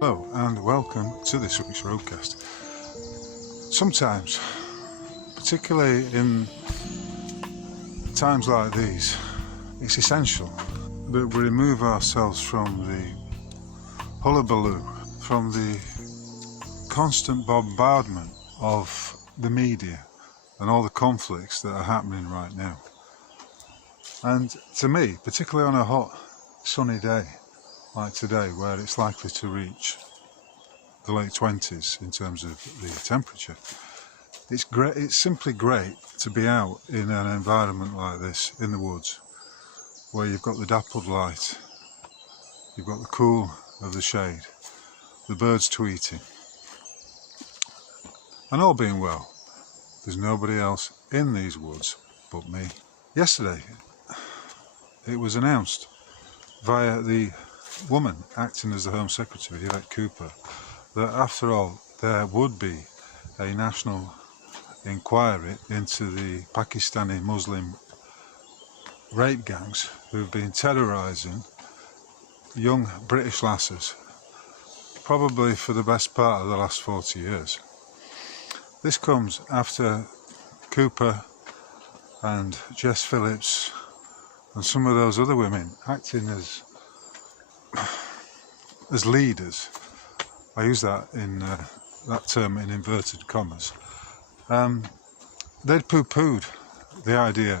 Hello and welcome to this week's roadcast. Sometimes, particularly in times like these, it's essential that we remove ourselves from the hullabaloo, from the constant bombardment of the media and all the conflicts that are happening right now. And to me, particularly on a hot, sunny day like today, where it's likely to reach the late 20s in terms of the temperature, it's great. It's simply great to be out in an environment like this in the woods, where you've got the dappled light, you've got the cool of the shade, the birds tweeting, and all being well, there's nobody else in these woods but me. Yesterday, it was announced via the woman acting as the Home Secretary, Yvette Cooper, that after all there would be a national inquiry into the Pakistani Muslim rape gangs who've been terrorising young British lasses probably for the best part of the last 40 years. This comes after Cooper and Jess Phillips and some of those other women acting as leaders. I use that term in inverted commas. They'd poo-pooed the idea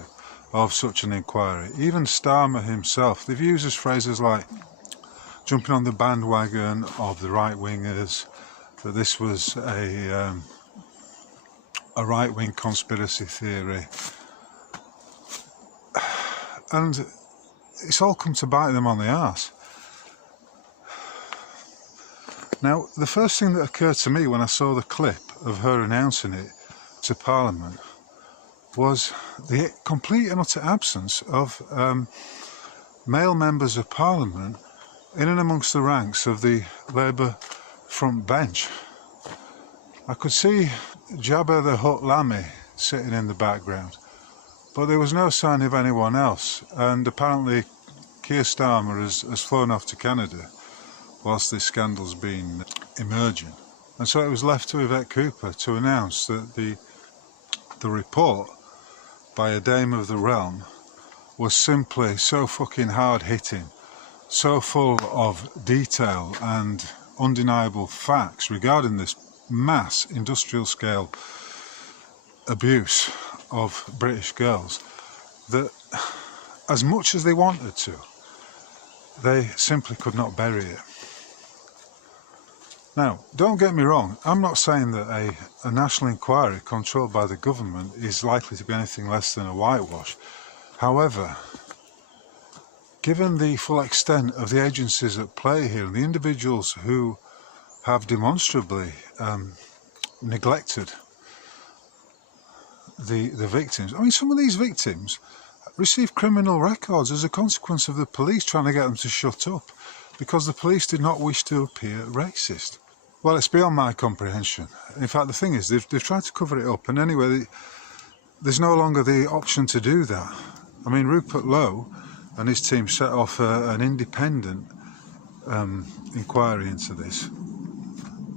of such an inquiry. Even Starmer himself, they've used phrases like jumping on the bandwagon of the right-wingers, that this was a right-wing conspiracy theory. And it's all come to bite them on the arse. Now, the first thing that occurred to me when I saw the clip of her announcing it to Parliament was the complete and utter absence of male members of Parliament in and amongst the ranks of the Labour front bench. I could see Jabba the Hutt Lammy sitting in the background, but there was no sign of anyone else, and apparently Keir Starmer has flown off to Canada whilst this scandal's been emerging. And so it was left to Yvette Cooper to announce that the report by a dame of the realm was simply so fucking hard-hitting, so full of detail and undeniable facts regarding this mass industrial scale abuse of British girls, that as much as they wanted to, they simply could not bury it. Now, don't get me wrong, I'm not saying that a national inquiry controlled by the government is likely to be anything less than a whitewash. However, given the full extent of the agencies at play here and the individuals who have demonstrably neglected the victims, I mean, some of these victims received criminal records as a consequence of the police trying to get them to shut up because the police did not wish to appear racist. Well, it's beyond my comprehension. In fact, the thing is, they've tried to cover it up, and anyway, there's no longer the option to do that. I mean, Rupert Lowe and his team set off an independent inquiry into this,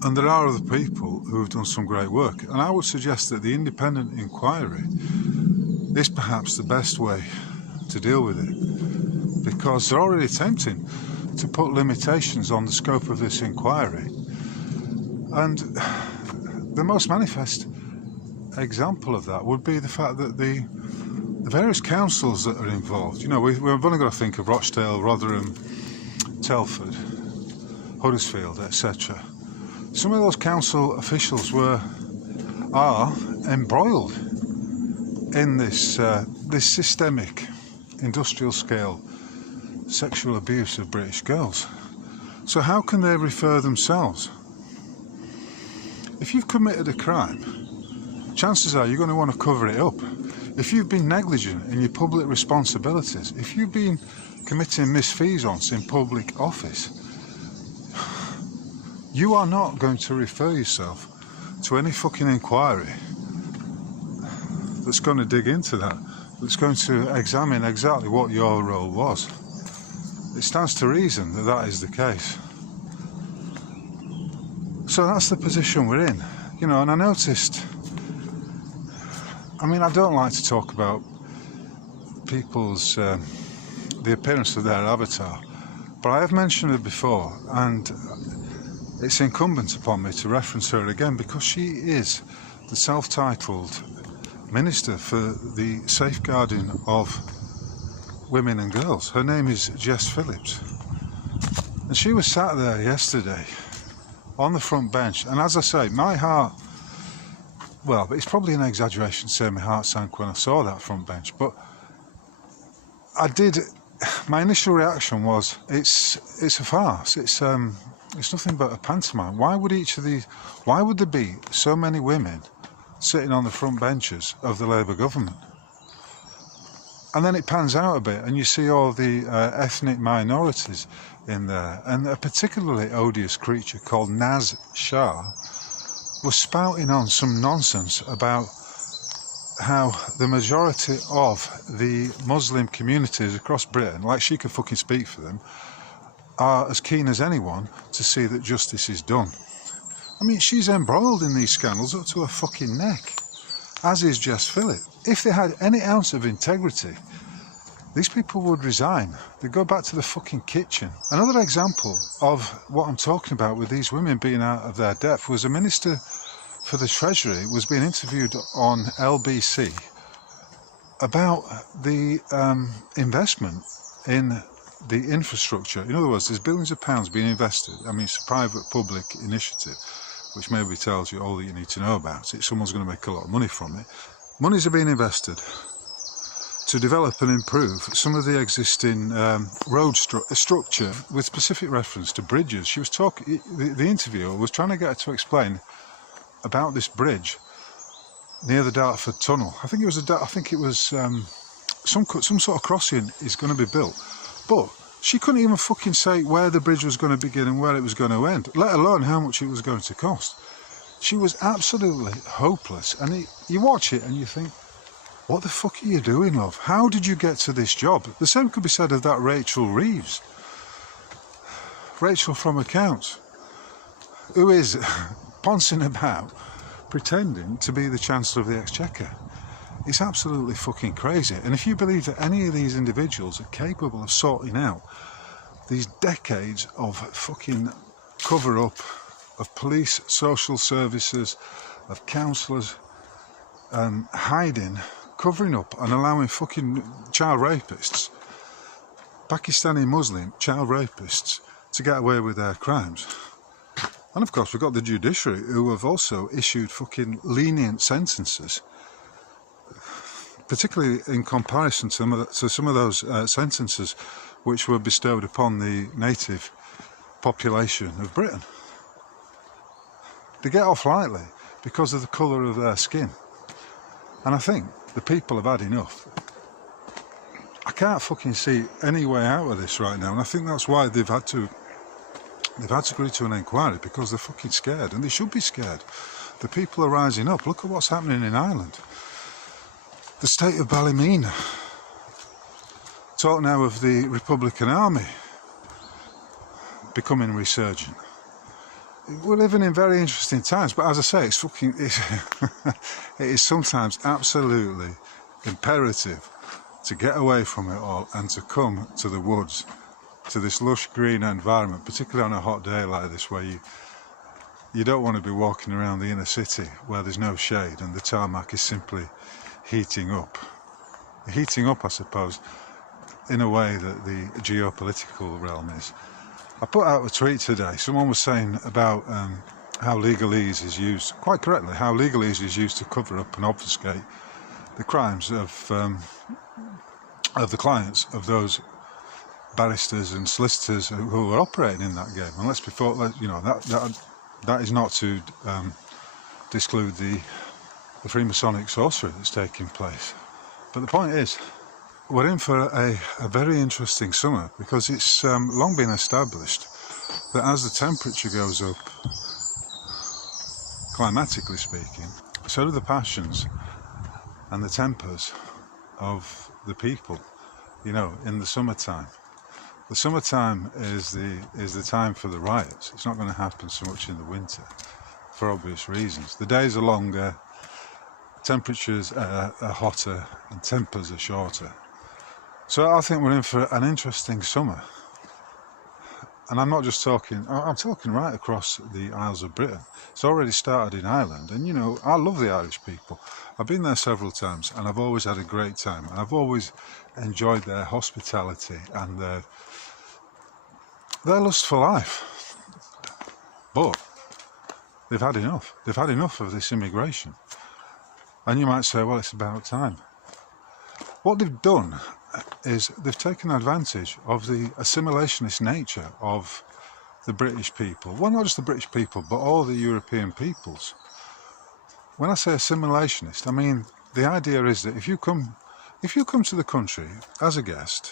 and there are other people who have done some great work, and I would suggest that the independent inquiry is perhaps the best way to deal with it, because they're already attempting to put limitations on the scope of this inquiry. And the most manifest example of that would be the fact that the various councils that are involved, you know, we've only got to think of Rochdale, Rotherham, Telford, Huddersfield, etc. Some of those council officials are embroiled in this systemic industrial scale sexual abuse of British girls. So how can they refer themselves? If you've committed a crime, chances are you're going to want to cover it up. If you've been negligent in your public responsibilities, if you've been committing misfeasance in public office, you are not going to refer yourself to any fucking inquiry that's going to dig into that, that's going to examine exactly what your role was. It stands to reason that that is the case. So that's the position we're in, you know. And I noticed, I mean, I don't like to talk about people's the appearance of their avatar, but I have mentioned her before, and it's incumbent upon me to reference her again, because she is the self-titled Minister for the Safeguarding of Women and Girls. Her name is Jess Phillips, and she was sat there yesterday on the front bench, and as I say, my heart, well, it's probably an exaggeration to say my heart sank when I saw that front bench, but my initial reaction was, it's a farce, it's nothing but a pantomime. Why would there be so many women sitting on the front benches of the Labour government? And then it pans out a bit, and you see all the ethnic minorities in there, and a particularly odious creature called Naz Shah was spouting on some nonsense about how the majority of the Muslim communities across Britain, like she could fucking speak for them, are as keen as anyone to see that justice is done. I mean, she's embroiled in these scandals up to her fucking neck, as is Jess Phillips. If they had any ounce of integrity, these people would resign. They'd go back to the fucking kitchen. Another example of what I'm talking about with these women being out of their depth was a minister for the Treasury was being interviewed on LBC about the investment in the infrastructure. In other words, there's billions of pounds being invested. I mean, it's a private-public initiative, which maybe tells you all that you need to know about it. Someone's going to make a lot of money from it. Monies are being invested to develop and improve some of the existing road structure with specific reference to bridges. She was talking, the interviewer was trying to get her to explain about this bridge near the Dartford Tunnel. I think it was some sort of crossing is going to be built, but she couldn't even fucking say where the bridge was going to begin and where it was going to end, let alone how much it was going to cost. She was absolutely hopeless, and you watch it and you think, what the fuck are you doing, love? How did you get to this job? The same could be said of that Rachel Reeves, Rachel from Accounts, who is poncing about pretending to be the Chancellor of the Exchequer. It's absolutely fucking crazy. And if you believe that any of these individuals are capable of sorting out these decades of fucking cover-up of police, social services, of counsellors, hiding, covering up and allowing fucking child rapists, Pakistani Muslim child rapists, to get away with their crimes. And of course we've got the judiciary, who have also issued fucking lenient sentences, particularly in comparison to some of those sentences which were bestowed upon the native population of Britain. They get off lightly because of the colour of their skin. And I think the people have had enough. I can't fucking see any way out of this right now, and I think that's why they've had to agree to an inquiry, because they're fucking scared, and they should be scared. The people are rising up. Look at what's happening in Ireland. The state of Ballymena. Talk now of the Republican Army becoming resurgent. We're living in very interesting times, but as I say, it is sometimes absolutely imperative to get away from it all and to come to the woods, to this lush green environment, particularly on a hot day like this, where you don't want to be walking around the inner city where there's no shade and the tarmac is simply heating up, I suppose, in a way that the geopolitical realm is. I put out a tweet today. Someone was saying about how legalese is used, quite correctly, how legalese is used to cover up and obfuscate the crimes of the clients of those barristers and solicitors who are operating in that game. And let's be you know, that is not to disclude the Freemasonic sorcery that's taking place. But the point is, we're in for a very interesting summer, because it's long been established that as the temperature goes up, climatically speaking, so do the passions and the tempers of the people, you know, in the summertime. The summertime is the time for the riots. It's not going to happen so much in the winter, for obvious reasons. The days are longer, temperatures are hotter, and tempers are shorter. So I think we're in for an interesting summer. And I'm not just talking, I'm talking right across the Isles of Britain. It's already started in Ireland, and you know, I love the Irish people. I've been there several times, and I've always had a great time, and I've always enjoyed their hospitality and their lust for life. But they've had enough. They've had enough of this immigration. And you might say, well, it's about time. What they've done is they've taken advantage of the assimilationist nature of the British people. Well, not just the British people, but all the European peoples. When I say assimilationist, I mean the idea is that if you come to the country as a guest,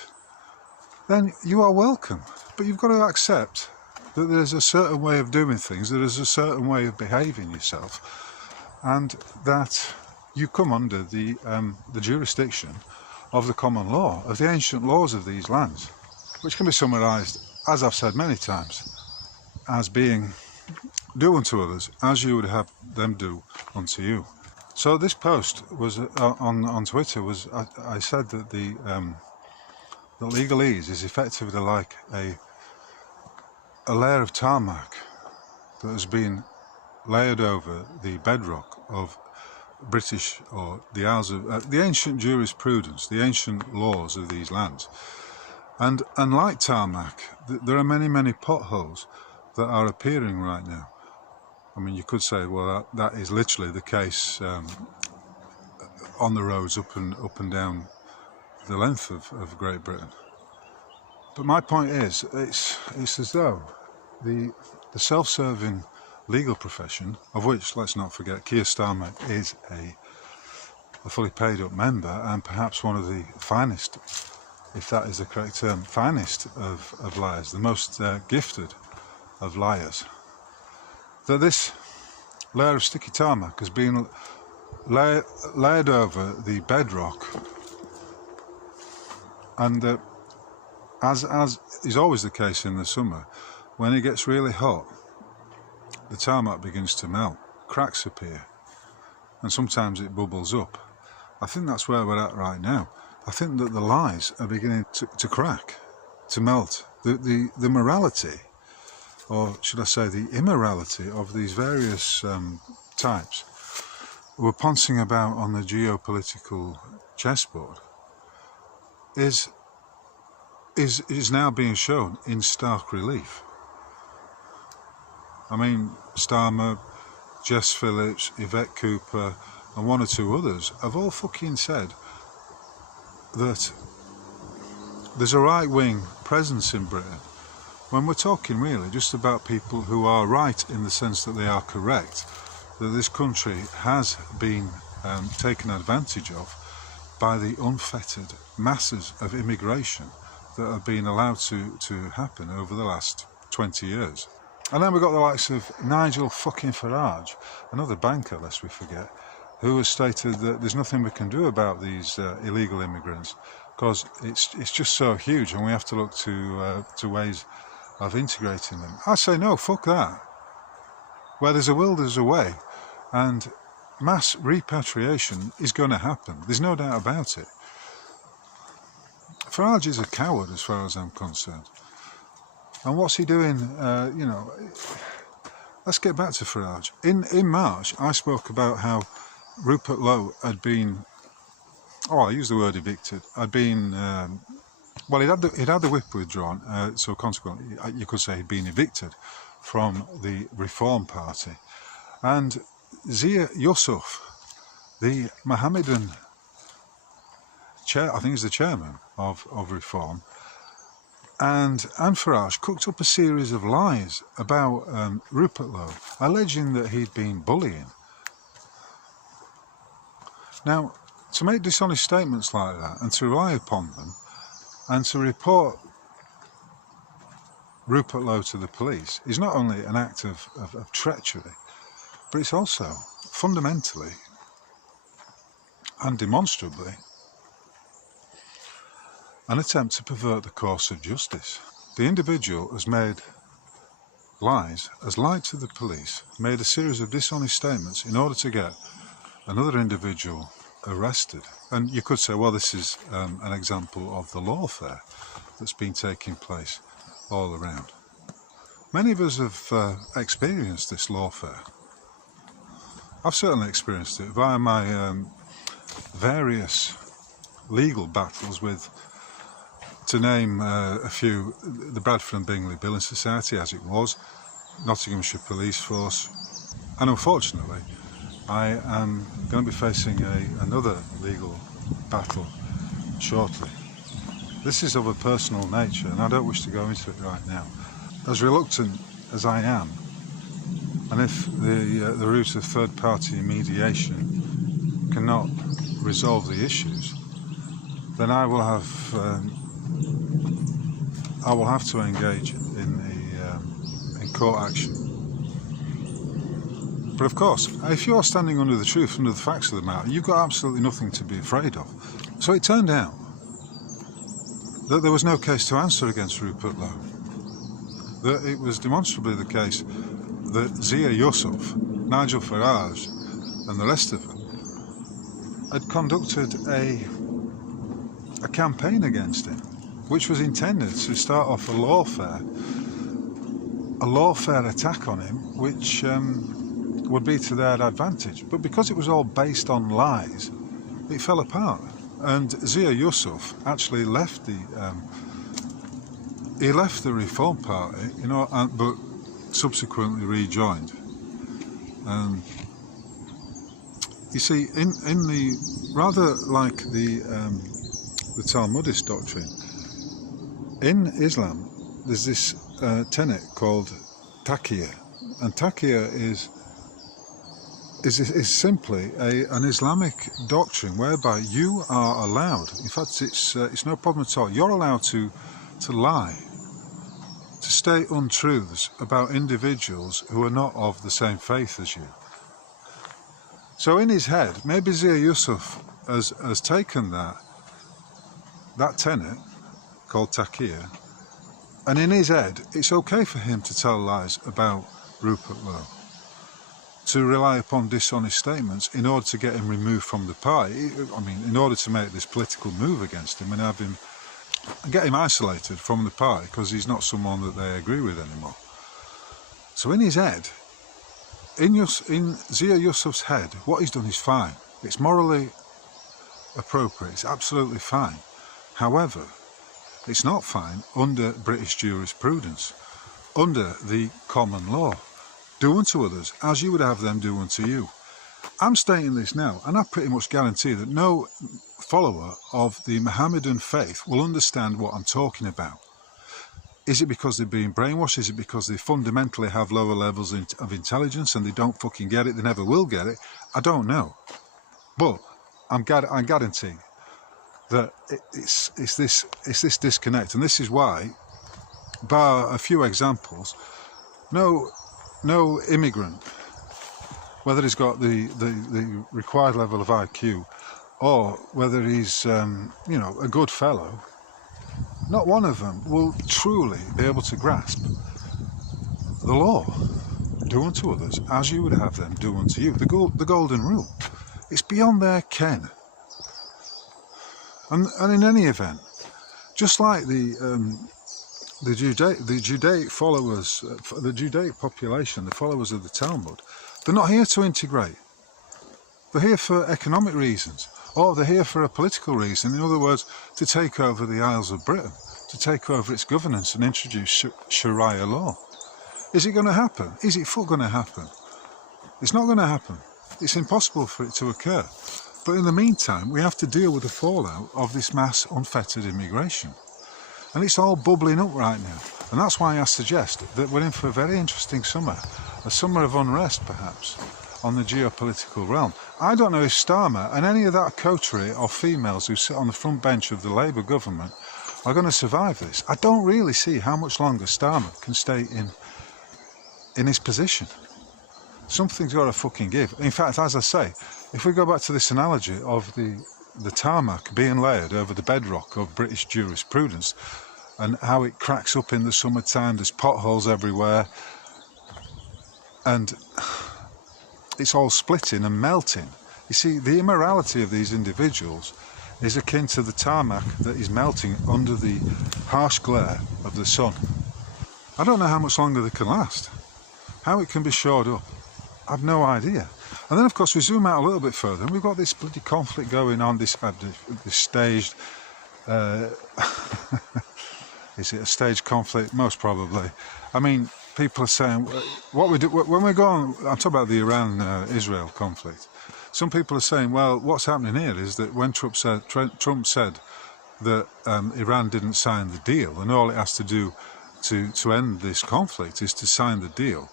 then you are welcome. But you've got to accept that there's a certain way of doing things, there is a certain way of behaving yourself, and that you come under the jurisdiction of the common law, of the ancient laws of these lands, which can be summarised, as I've said many times, as being do unto others as you would have them do unto you. So this post was on Twitter was I said that the legalese is effectively like a layer of tarmac that has been layered over the bedrock of British or the Isles of the ancient jurisprudence, the ancient laws of these lands. And like tarmac, there are many potholes that are appearing right now. I mean, you could say, well, that is literally the case on the roads up and down the length of Great Britain. But my point is, it's as though the self-serving legal profession, of which, let's not forget, Keir Starmer is a fully paid up member and perhaps one of the finest, if that is the correct term, finest of liars, the most gifted of liars, that this layer of sticky tarmac has been layered over the bedrock, and that as is always the case in the summer, when it gets really hot, the tarmac begins to melt, cracks appear, and sometimes it bubbles up. I think that's where we're at right now. I think that the lies are beginning to crack, to melt. The morality, or should I say the immorality of these various types who are pouncing about on the geopolitical chessboard is now being shown in stark relief. I mean, Starmer, Jess Phillips, Yvette Cooper, and one or two others have all fucking said that there's a right-wing presence in Britain, when we're talking really just about people who are right in the sense that they are correct, that this country has been taken advantage of by the unfettered masses of immigration that have been allowed to happen over the last 20 years. And then we've got the likes of Nigel fucking Farage, another banker, lest we forget, who has stated that there's nothing we can do about these illegal immigrants because it's just so huge and we have to look to ways of integrating them. I say no, fuck that. Where there's a will, there's a way, and mass repatriation is going to happen. There's no doubt about it. Farage is a coward as far as I'm concerned. And what's he doing? You know, let's get back to Farage. In March, I spoke about how Rupert Lowe had been, I use the word evicted, had been, well, he'd had the whip withdrawn, so consequently, you could say he'd been evicted from the Reform Party. And Zia Yusuf, the Mohammedan chair, I think he's the chairman of Reform, and Farage cooked up a series of lies about Rupert Lowe, alleging that he'd been bullying. Now, to make dishonest statements like that and to rely upon them and to report Rupert Lowe to the police is not only an act of treachery, but it's also fundamentally and demonstrably an attempt to pervert the course of justice. The individual has made has lied to the police, made a series of dishonest statements in order to get another individual arrested. And you could say, well, this is an example of the lawfare that's been taking place all around. Many of us have experienced this lawfare. I've certainly experienced it via my various legal battles with, to name a few, the Bradford and Bingley Billing Society, as it was, Nottinghamshire Police Force, and unfortunately I am going to be facing another legal battle shortly. This is of a personal nature, and I don't wish to go into it right now. As reluctant as I am, and if the route of third-party mediation cannot resolve the issues, then I will have to engage in court action. But of course, if you're standing under the truth, under the facts of the matter, you've got absolutely nothing to be afraid of. So it turned out that there was no case to answer against Rupert Lowe. That it was demonstrably the case that Zia Yusuf, Nigel Farage and the rest of them had conducted a campaign against him, which was intended to start off a lawfare attack on him, which would be to their advantage. But because it was all based on lies, it fell apart. And Zia Yusuf actually left the Reform Party, but subsequently rejoined. You see, in the rather like the Talmudic doctrine, in Islam there's this tenet called taqiyya, and taqiyya is simply an Islamic doctrine whereby you are allowed, in fact it's no problem at all, you're allowed to lie, to state untruths about individuals who are not of the same faith as you. So in his head, maybe Zia Yusuf has taken that tenet called taqiyya, and in his head it's okay for him to tell lies about Rupert Lowe, to rely upon dishonest statements in order to get him removed from the party. I mean, in order to make this political move against him and have him, get him isolated from the party because he's not someone that they agree with anymore. So in his head, in Zia Yusuf's head, what he's done is fine. It's morally appropriate, it's absolutely fine. However, it's not fine under British jurisprudence, under the common law. Do unto others as you would have them do unto you. I'm stating this now, and I pretty much guarantee that no follower of the Mohammedan faith will understand what I'm talking about. Is it because they're being brainwashed? Is it because they fundamentally have lower levels of intelligence and they don't fucking get it, they never will get it? I don't know. But I'm guaranteeing that it's this disconnect, and this is why, bar a few examples, no immigrant, whether he's got the required level of IQ or whether he's a good fellow, not one of them will truly be able to grasp the law. Do unto others as you would have them do unto you. The golden rule. It's beyond their ken. And in any event, just like the Judaic followers, the Judaic population, the followers of the Talmud, they're not here to integrate. They're here for economic reasons, or they're here for a political reason. In other words, to take over the Isles of Britain, to take over its governance and introduce Sharia law. Is it going to happen? Is it going to happen? It's not going to happen. It's impossible for it to occur. But in the meantime, we have to deal with the fallout of this mass unfettered immigration. And it's all bubbling up right now. And that's why I suggest that we're in for a very interesting summer. A summer of unrest, perhaps, on the geopolitical realm. I don't know if Starmer and any of that coterie of females who sit on the front bench of the Labour government are going to survive this. I don't really see how much longer Starmer can stay in his position. Something's got to fucking give. In fact, as I say, if we go back to this analogy of the the tarmac being layered over the bedrock of British jurisprudence, and how it cracks up in the summertime. There's potholes everywhere, and it's all splitting and melting. You see, the immorality of these individuals is akin to the tarmac that is melting under the harsh glare of the sun. I don't know how much longer they can last, how it can be shored up. I've no idea. And then, of course, we zoom out a little bit further, and we've got this bloody conflict going on, this staged... is it a staged conflict? Most probably. I mean, people are saying, what we do when we go on, I'm talking about the Iran-Israel conflict. Some people are saying, well, what's happening here is that when Trump said that Iran didn't sign the deal, and all it has to do to end this conflict is to sign the deal.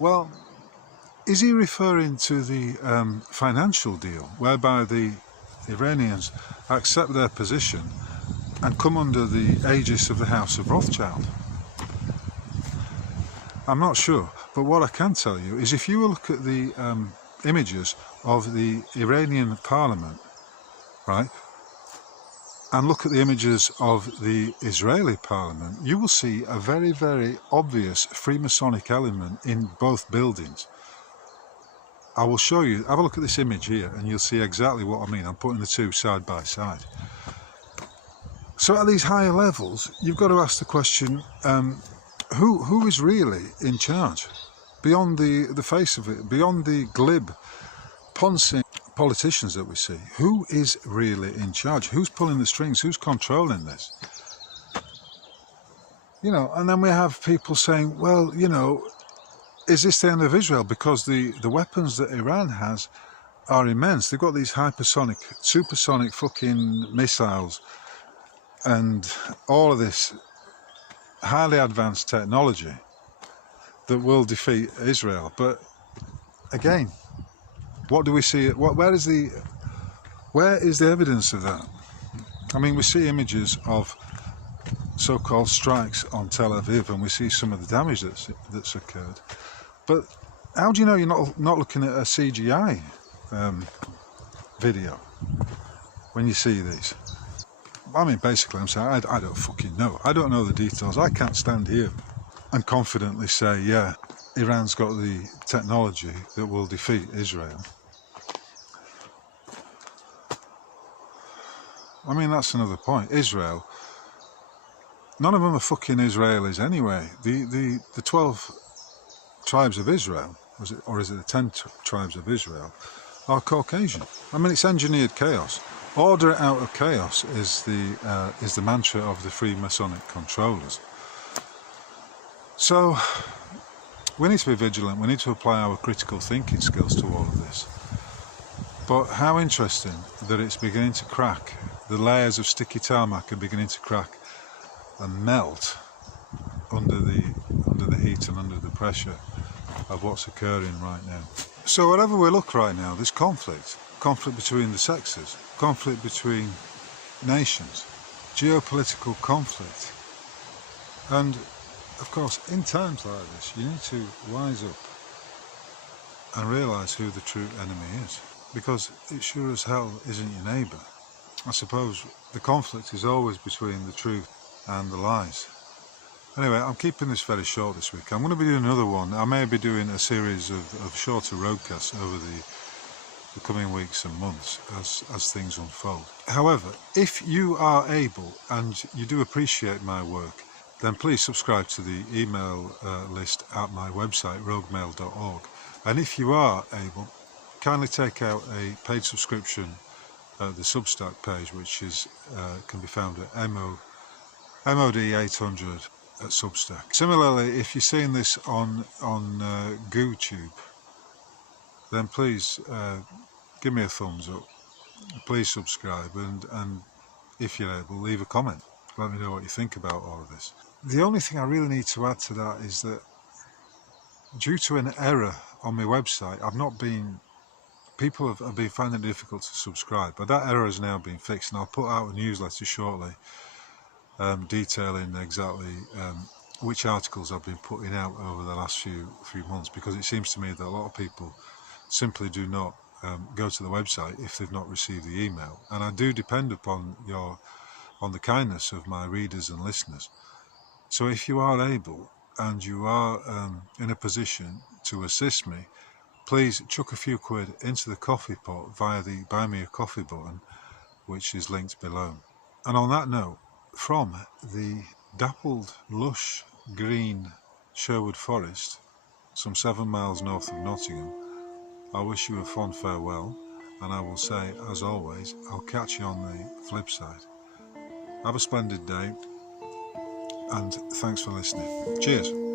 Well, is he referring to the financial deal, whereby the Iranians accept their position and come under the aegis of the House of Rothschild? I'm not sure, but what I can tell you is if you look at the images of the Iranian parliament, right, and look at the images of the Israeli parliament, you will see a very, very obvious Freemasonic element in both buildings. I will show you, have a look at this image here, and you'll see exactly what I mean. I'm putting the two side by side. So at these higher levels, you've got to ask the question, who is really in charge? Beyond the face of it, beyond the glib, poncing politicians that we see, who is really in charge? Who's pulling the strings? Who's controlling this? You know, and then we have people saying, well, you know, is this the end of Israel? Because the weapons that Iran has are immense. They've got these hypersonic, supersonic fucking missiles and all of this highly advanced technology that will defeat Israel. But again, what do we see? Where is the evidence of that? I mean, we see images of so-called strikes on Tel Aviv, and we see some of the damage that's occurred. But how do you know you're not looking at a CGI video when you see these? I mean, basically, I'm saying I don't fucking know. I don't know the details. I can't stand here and confidently say, yeah, Iran's got the technology that will defeat Israel. I mean, that's another point. Israel, none of them are fucking Israelis anyway. The 12 tribes of Israel, or is it the 10 tribes of Israel, are Caucasian. I mean, it's engineered chaos. Order out of chaos is the mantra of the Freemasonic controllers. So we need to be vigilant. We need to apply our critical thinking skills to all of this. But how interesting that it's beginning to crack. The layers of sticky tarmac are beginning to crack and melt under the heat and under the pressure of what's occurring right now. So wherever we look right now, there's conflict between the sexes, conflict between nations, geopolitical conflict. And of course, in times like this, you need to wise up and realise who the true enemy is, because it sure as hell isn't your neighbour. I suppose the conflict is always between the truth and the lies. Anyway, I'm keeping this very short this week. I'm going to be doing another one. I may be doing a series of shorter roadcasts over the coming weeks and months as things unfold. However, if you are able and you do appreciate my work, then please subscribe to the email list at my website, roguemail.org. And if you are able, kindly take out a paid subscription at the Substack page, which is can be found at MOD 800 at Substack. Similarly, if you're seeing this on GooTube, then please give me a thumbs up. Please subscribe, and if you're able, leave a comment. Let me know what you think about all of this. The only thing I really need to add to that is that due to an error on my website, people have been finding it difficult to subscribe, but that error has now been fixed, and I'll put out a newsletter shortly detailing exactly which articles I've been putting out over the last few months, because it seems to me that a lot of people simply do not go to the website if they've not received the email. And I do depend upon the kindness of my readers and listeners. So if you are able and you are in a position to assist me, please chuck a few quid into the coffee pot via the Buy Me a Coffee button, which is linked below. And on that note, from the dappled, lush, green Sherwood Forest, some 7 miles north of Nottingham, I wish you a fond farewell, and I will say, as always, I'll catch you on the flip side. Have a splendid day, and thanks for listening. Cheers.